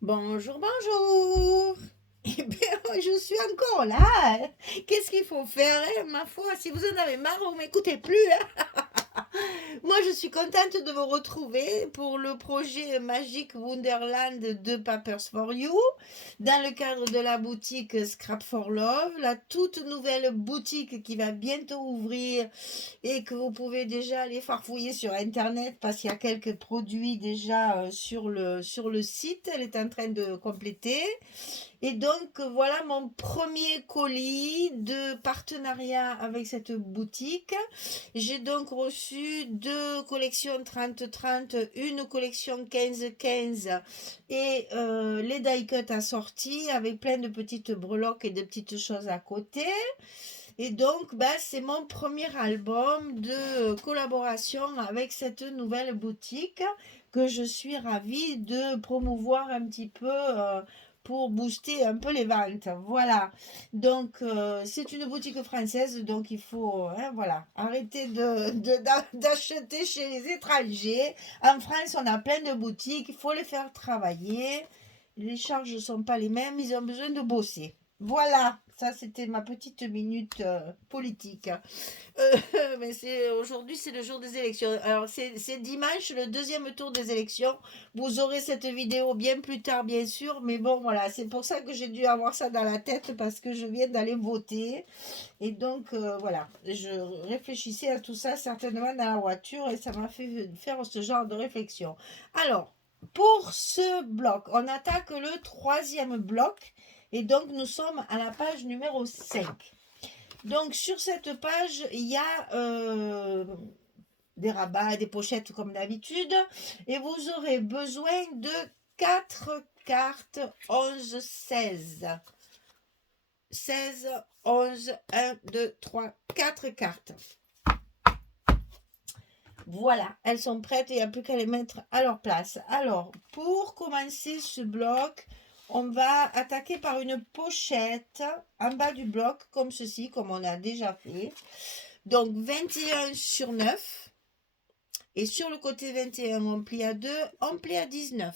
Bonjour, bonjour. Eh bien, je suis encore là. Qu'est-ce qu'il faut faire, hein, ma foi? Si vous en avez marre, vous m'écoutez plus, hein. Moi, je suis contente de vous retrouver pour le projet Magic Wonderland de Papers for You, dans le cadre de la boutique Scrap for Love, la toute nouvelle boutique qui va bientôt ouvrir et que vous pouvez déjà aller farfouiller sur Internet parce qu'il y a quelques produits déjà sur le site. Elle est en train de compléter. Et donc, voilà mon premier colis de partenariat avec cette boutique. J'ai donc reçu deux collections 30-30, une collection 15-15 et les die cuts assortis avec plein de petites breloques et de petites choses à côté. Et donc, bah, c'est mon premier album de collaboration avec cette nouvelle boutique que je suis ravie de promouvoir un petit peu pour booster un peu les ventes. Voilà. Donc, c'est une boutique française, donc il faut voilà, arrêter d'acheter chez les étrangers. En France, on a plein de boutiques, il faut les faire travailler. Les charges ne sont pas les mêmes, ils ont besoin de bosser. Voilà, ça c'était ma petite minute politique. Mais aujourd'hui, c'est le jour des élections. Alors, c'est dimanche, le deuxième tour des élections. Vous aurez cette vidéo bien plus tard, bien sûr. Mais bon, voilà, c'est pour ça que j'ai dû avoir ça dans la tête parce que je viens d'aller voter. Et donc, voilà, je réfléchissais à tout ça certainement dans la voiture et ça m'a fait faire ce genre de réflexion. Alors, pour ce bloc, on attaque le troisième bloc. Et donc, nous sommes à la page numéro 5. Donc, sur cette page, il y a des rabats, des pochettes comme d'habitude. Et vous aurez besoin de 4 cartes 11, 16. 16, 11, 1, 2, 3, 4 cartes. Voilà, elles sont prêtes et il n'y a plus qu'à les mettre à leur place. Alors, pour commencer ce bloc, on va attaquer par une pochette en bas du bloc, comme ceci, comme on a déjà fait. Donc, 21 sur 9. Et sur le côté 21, on plie à 2, on plie à 19.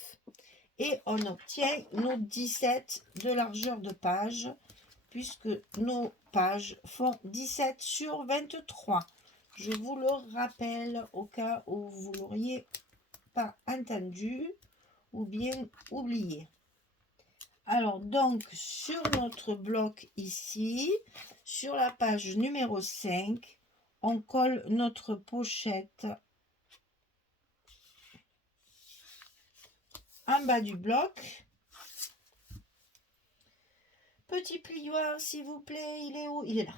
Et on obtient nos 17 de largeur de page, puisque nos pages font 17 sur 23. Je vous le rappelle au cas où vous l'auriez pas entendu ou bien oublié. Alors donc sur notre bloc ici, sur la page numéro 5, on colle notre pochette en bas du bloc. Petit plioir s'il vous plaît, il est où? Il est là.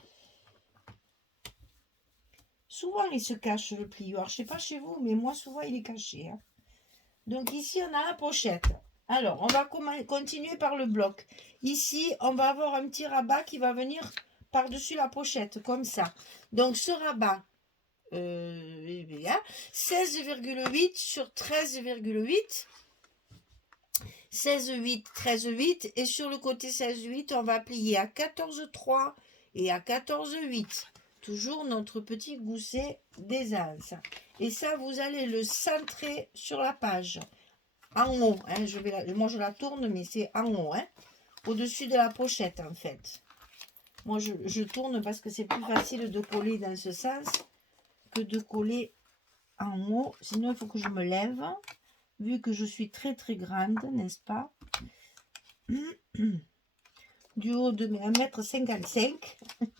Souvent, il se cache le plioir. Je ne sais pas chez vous, mais moi, souvent, il est caché. Hein. Donc, ici, on a la pochette. Alors, on va continuer par le bloc. Ici, on va avoir un petit rabat qui va venir par-dessus la pochette, comme ça. Donc, ce rabat, 16,8 sur 13,8. 16,8, 13,8. Et sur le côté 16,8, on va plier à 14,3 et à 14,8. Toujours notre petit gousset d'aisance. Et ça, vous allez le centrer sur la page. En haut. Hein, moi, je la tourne, mais c'est en haut. Hein, au-dessus de la pochette, en fait. Moi, je tourne parce que c'est plus facile de coller dans ce sens que de coller en haut. Sinon, il faut que je me lève. Vu que je suis très, très grande, n'est-ce pas? Du haut de mes 1,55 m.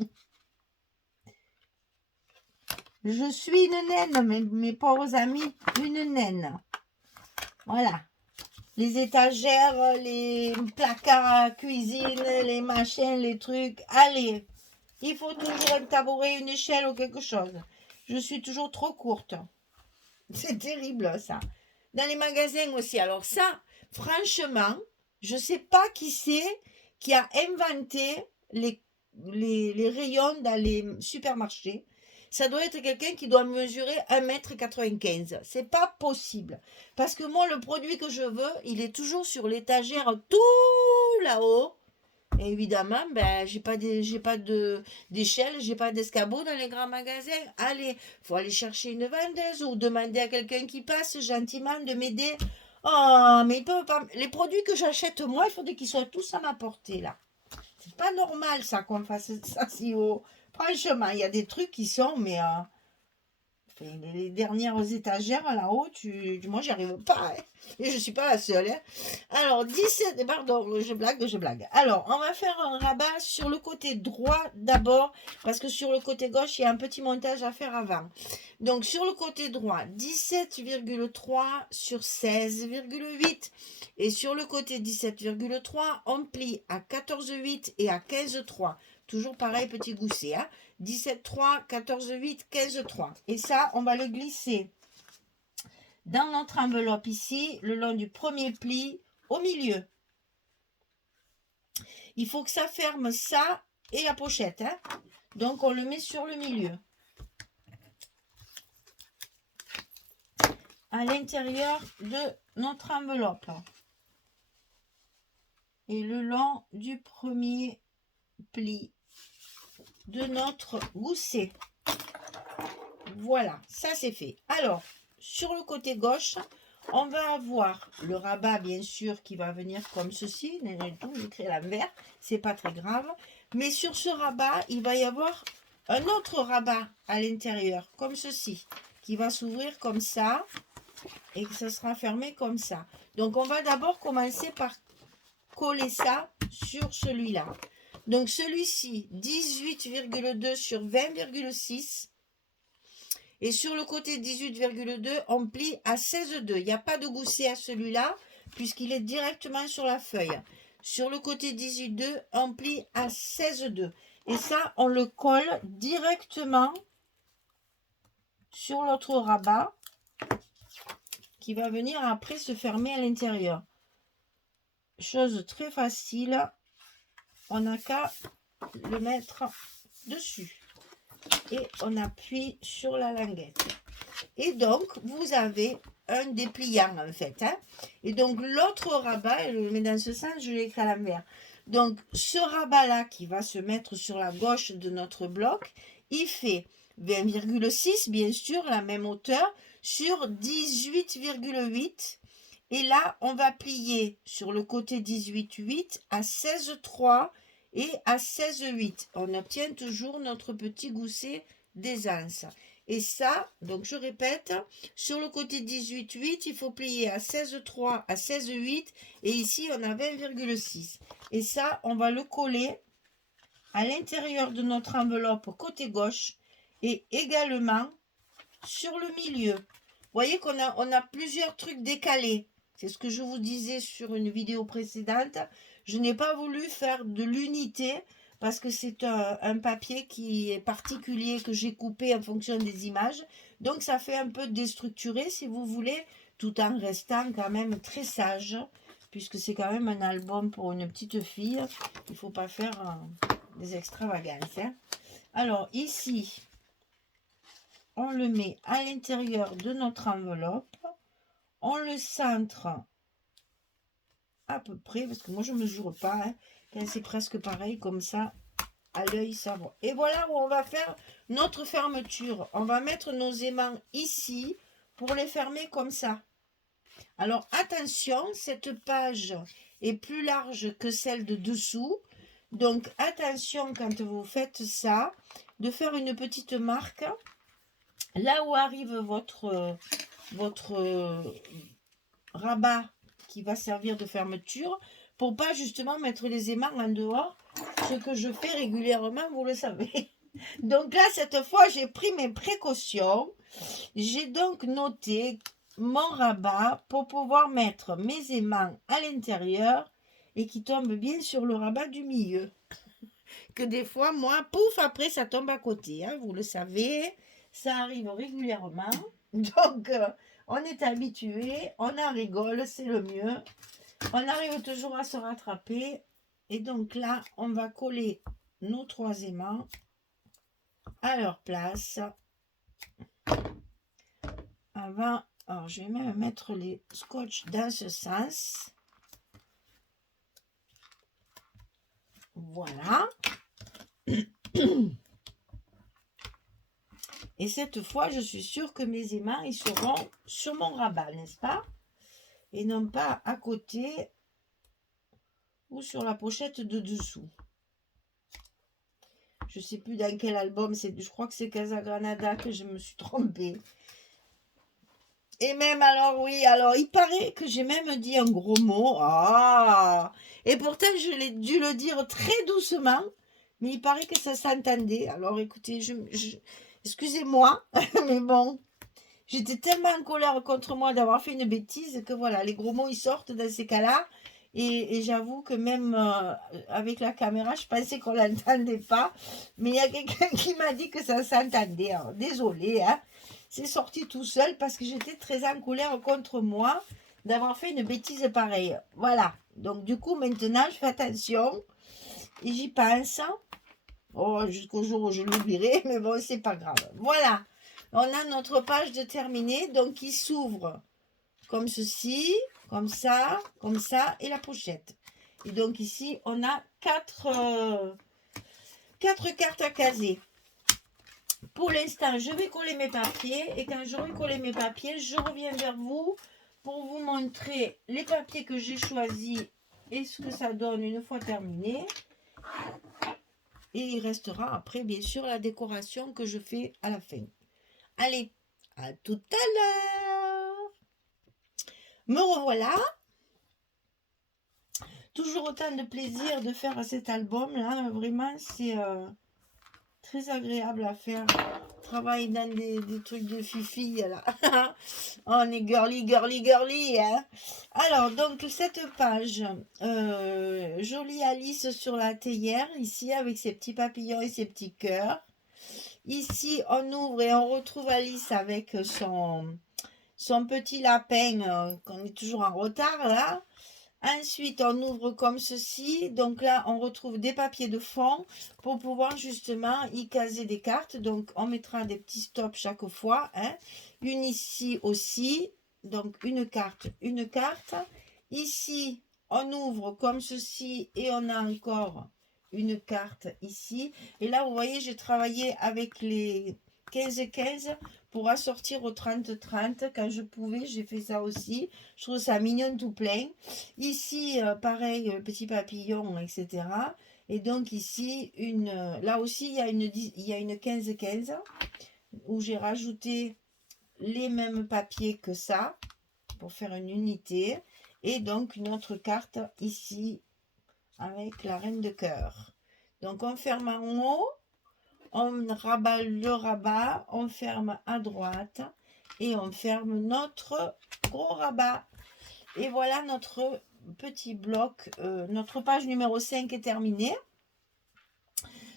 Je suis une naine, mes pauvres amis, une naine. Voilà. Les étagères, les placards à cuisine, les machins, les trucs. Allez, il faut toujours un tabouret, une échelle ou quelque chose. Je suis toujours trop courte. C'est terrible, ça. Dans les magasins aussi. Alors ça, franchement, je ne sais pas qui c'est qui a inventé les rayons dans les supermarchés. Ça doit être quelqu'un qui doit mesurer 1,95 m. C'est pas possible. Parce que moi, le produit que je veux, il est toujours sur l'étagère tout là-haut. Et évidemment, ben, j'ai pas d'échelle, j'ai pas d'escabeau dans les grands magasins. Allez, faut aller chercher une vendeuse ou demander à quelqu'un qui passe gentiment de m'aider. Oh, mais ils peuvent pas... Les produits que j'achète moi, il faudrait qu'ils soient tous à ma portée, là. C'est pas normal, ça, qu'on fasse ça si haut. Franchement, il y a des trucs qui sont, mais... enfin, les dernières étagères là-haut, moi, j'y arrive pas. Hein. Et je suis pas la seule. Hein. Alors, 17... Pardon, je blague. Alors, on va faire un rabat sur le côté droit d'abord, parce que sur le côté gauche, il y a un petit montage à faire avant. Donc, sur le côté droit, 17,3 sur 16,8. Et sur le côté 17,3, on plie à 14,8 et à 15,3. Toujours pareil, petit gousset. Hein. 17,3, 14,8, 15,3. Et ça, on va le glisser dans notre enveloppe ici, le long du premier pli, au milieu. Il faut que ça ferme ça et la pochette. Hein. Donc, on le met sur le milieu. À l'intérieur de notre enveloppe. Et le long du premier pli de notre gousset. Voilà, ça c'est fait. Alors, sur le côté gauche, on va avoir le rabat, bien sûr, qui va venir comme ceci. J'ai créé l'envers, c'est pas très grave. Mais sur ce rabat, il va y avoir un autre rabat à l'intérieur, comme ceci, qui va s'ouvrir comme ça et que ça sera fermé comme ça. Donc, on va d'abord commencer par coller ça sur celui-là. Donc, celui-ci, 18,2 sur 20,6. Et sur le côté 18,2, on plie à 16,2. Il n'y a pas de gousset à celui-là, puisqu'il est directement sur la feuille. Sur le côté 18,2, on plie à 16,2. Et ça, on le colle directement sur l'autre rabat, qui va venir après se fermer à l'intérieur. Chose très facile. On n'a qu'à le mettre dessus. Et on appuie sur la languette. Et donc, vous avez un dépliant en fait. Hein. Et donc, l'autre rabat, je le mets dans ce sens, je l'ai écrit à l'envers. Donc, ce rabat-là qui va se mettre sur la gauche de notre bloc, il fait 20,6, bien sûr, la même hauteur, sur 18,8. Et là, on va plier sur le côté 18,8 à 16,3 et à 16,8. On obtient toujours notre petit gousset d'aisance. Et ça, donc je répète, sur le côté 18,8, il faut plier à 16,3 à 16,8 et ici on a 20,6. Et ça, on va le coller à l'intérieur de notre enveloppe côté gauche et également sur le milieu. Vous voyez qu'on a plusieurs trucs décalés. C'est ce que je vous disais sur une vidéo précédente. Je n'ai pas voulu faire de l'unité parce que c'est un papier qui est particulier que j'ai coupé en fonction des images. Donc, ça fait un peu déstructuré, si vous voulez, tout en restant quand même très sage, puisque c'est quand même un album pour une petite fille. Il ne faut pas faire des extravagances. Hein. Alors, ici, on le met à l'intérieur de notre enveloppe. On le centre à peu près, parce que moi, je ne mesure pas. Hein. C'est presque pareil, comme ça, à l'œil, ça va. Et voilà où on va faire notre fermeture. On va mettre nos aimants ici pour les fermer comme ça. Alors, attention, cette page est plus large que celle de dessous. Donc, attention, quand vous faites ça, de faire une petite marque là où arrive votre rabat qui va servir de fermeture pour pas justement mettre les aimants en dehors, ce que je fais régulièrement, vous le savez. Donc là, cette fois, j'ai pris mes précautions. J'ai donc noté mon rabat pour pouvoir mettre mes aimants à l'intérieur et qui tombent bien sur le rabat du milieu. Que des fois, moi, pouf, après, ça tombe à côté. Hein, vous le savez, ça arrive régulièrement. Donc, on est habitué, on en rigole, c'est le mieux. On arrive toujours à se rattraper. Et donc là, on va coller nos 3 aimants à leur place. Avant, alors je vais même mettre les scotch dans ce sens. Voilà. Et cette fois, je suis sûre que mes aimants, ils seront sur mon rabat, n'est-ce pas? et non pas à côté ou sur la pochette de dessous. Je sais plus dans quel album c'est. Je crois que c'est Casa Granada que je me suis trompée. Et même alors, oui, alors il paraît que j'ai même dit un gros mot. Ah! Et pourtant, je l'ai dû le dire très doucement. Mais il paraît que ça s'entendait. Alors écoutez, excusez-moi, mais bon. J'étais tellement en colère contre moi d'avoir fait une bêtise que voilà, les gros mots ils sortent dans ces cas-là. Et j'avoue que même avec la caméra, je pensais qu'on l'entendait pas. Mais il y a quelqu'un qui m'a dit que ça s'entendait. Alors, désolé, hein. C'est sorti tout seul parce que j'étais très en colère contre moi d'avoir fait une bêtise pareille. Voilà. Donc du coup, maintenant, je fais attention et j'y pense. Oh, jusqu'au jour où je l'oublierai, mais bon, c'est pas grave. Voilà. On a notre page de terminée, donc qui s'ouvre comme ceci, comme ça, et la pochette. Et donc ici, on a quatre cartes à caser. Pour l'instant, je vais coller mes papiers, et quand j'aurai collé mes papiers, je reviens vers vous pour vous montrer les papiers que j'ai choisis et ce que ça donne une fois terminé. Et il restera après, bien sûr, la décoration que je fais à la fin. Allez, à tout à l'heure. Me revoilà. Toujours autant de plaisir de faire cet album-là. Vraiment, c'est très agréable à faire. Travailler dans des trucs de fifi, là. On est girly, girly, girly, hein. Alors, donc, cette page, jolie Alice sur la théière, ici, avec ses petits papillons et ses petits cœurs. Ici, on ouvre et on retrouve Alice avec son petit lapin, qu'on est toujours en retard, là. Ensuite, on ouvre comme ceci. Donc là, on retrouve des papiers de fond pour pouvoir justement y caser des cartes. Donc, on mettra des petits stops chaque fois, hein. Une ici aussi. Donc, une carte, une carte. Ici, on ouvre comme ceci et on a encore une carte ici. Et là, vous voyez, j'ai travaillé avec les 15-15 pour assortir au 30-30. Quand je pouvais, j'ai fait ça aussi. Je trouve ça mignon tout plein. Ici, pareil, petit papillon, etc. Et donc ici, là aussi, il y a une 15-15 où j'ai rajouté les mêmes papiers que ça pour faire une unité. Et donc, une autre carte ici avec la reine de cœur. Donc, on ferme en haut. On rabat le rabat, on ferme à droite et on ferme notre gros rabat. Et voilà notre petit bloc, notre page numéro 5 est terminée.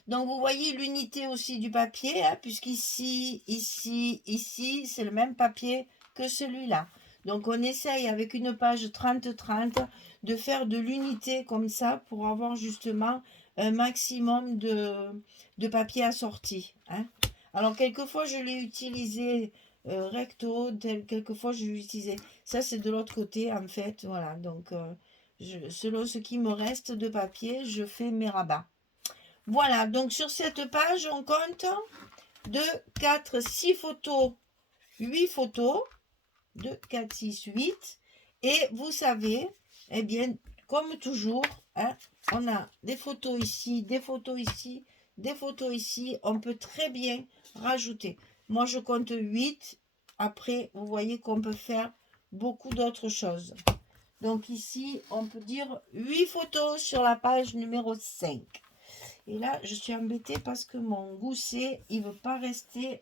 Donc vous voyez l'unité aussi du papier, hein, puisqu'ici, ici, c'est le même papier que celui-là. Donc on essaye avec une page 30-30 de faire de l'unité comme ça pour avoir justement un maximum de papier assorti, hein. Alors quelquefois je l'ai utilisé recto, quelquefois je l'ai utilisé. Ça c'est de l'autre côté en fait, voilà. Donc selon ce qui me reste de papier, je fais mes rabats. Voilà, donc sur cette page, on compte 2, 4, 6 photos, 8 photos, 2, 4, 6, 8. Et vous savez, eh bien, comme toujours, hein, on a des photos ici, des photos ici, des photos ici. On peut très bien rajouter. Moi, je compte 8. Après, vous voyez qu'on peut faire beaucoup d'autres choses. Donc ici, on peut dire 8 photos sur la page numéro 5. Et là, je suis embêtée parce que mon gousset, il ne veut pas rester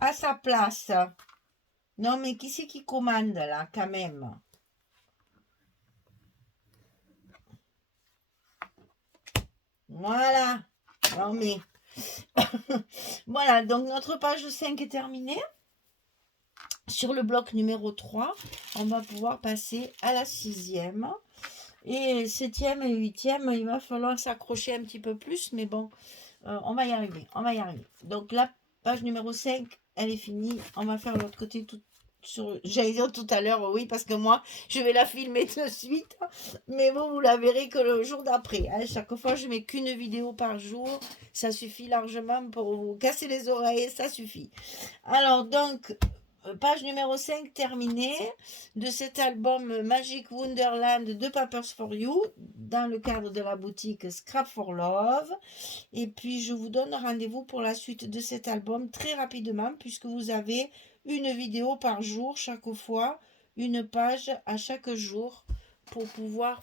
à sa place. Non, mais qui c'est qui commande là, quand même? Voilà. Non, mais... voilà, donc notre page 5 est terminée. Sur le bloc numéro 3, on va pouvoir passer à la 6e. Et 7e et 8e, il va falloir s'accrocher un petit peu plus, mais bon, on va y arriver, on va y arriver. Donc la page numéro 5, elle est finie. On va faire l'autre côté tout sur... J'allais dire tout à l'heure, oui, parce que moi, je vais la filmer de suite. Mais vous la verrez que le jour d'après. Hein. Chaque fois, je mets qu'une vidéo par jour. Ça suffit largement pour vous casser les oreilles, ça suffit. Alors donc, page numéro 5 terminée de cet album Magic Wonderland de Papers for You dans le cadre de la boutique Scrap for Love. Et puis je vous donne rendez-vous pour la suite de cet album très rapidement puisque vous avez une vidéo par jour chaque fois, une page à chaque jour pour pouvoir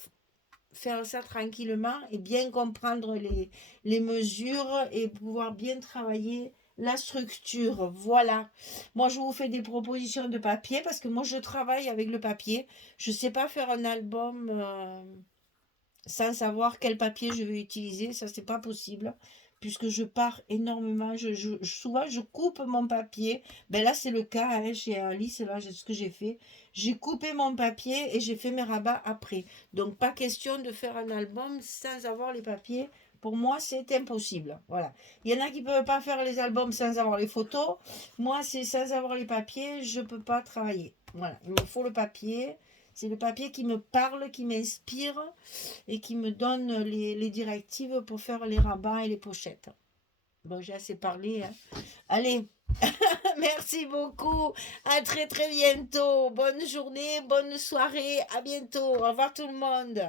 faire ça tranquillement et bien comprendre les mesures et pouvoir bien travailler la structure. Voilà. Moi, je vous fais des propositions de papier parce que moi, je travaille avec le papier. Je ne sais pas faire un album sans savoir quel papier je vais utiliser. Ça, c'est pas possible puisque je pars énormément. Souvent, je coupe mon papier. Ben là, c'est le cas hein, chez Alice. Là, c'est ce que j'ai fait. J'ai coupé mon papier et j'ai fait mes rabats après. Donc, pas question de faire un album sans avoir les papiers. Pour moi, c'est impossible. Voilà. Il y en a qui ne peuvent pas faire les albums sans avoir les photos. Moi, c'est sans avoir les papiers, je ne peux pas travailler. Voilà. Il me faut le papier. C'est le papier qui me parle, qui m'inspire et qui me donne les directives pour faire les rabats et les pochettes. Bon, j'ai assez parlé. Hein. Allez, merci beaucoup. À très très bientôt. Bonne journée, bonne soirée. À bientôt. Au revoir tout le monde.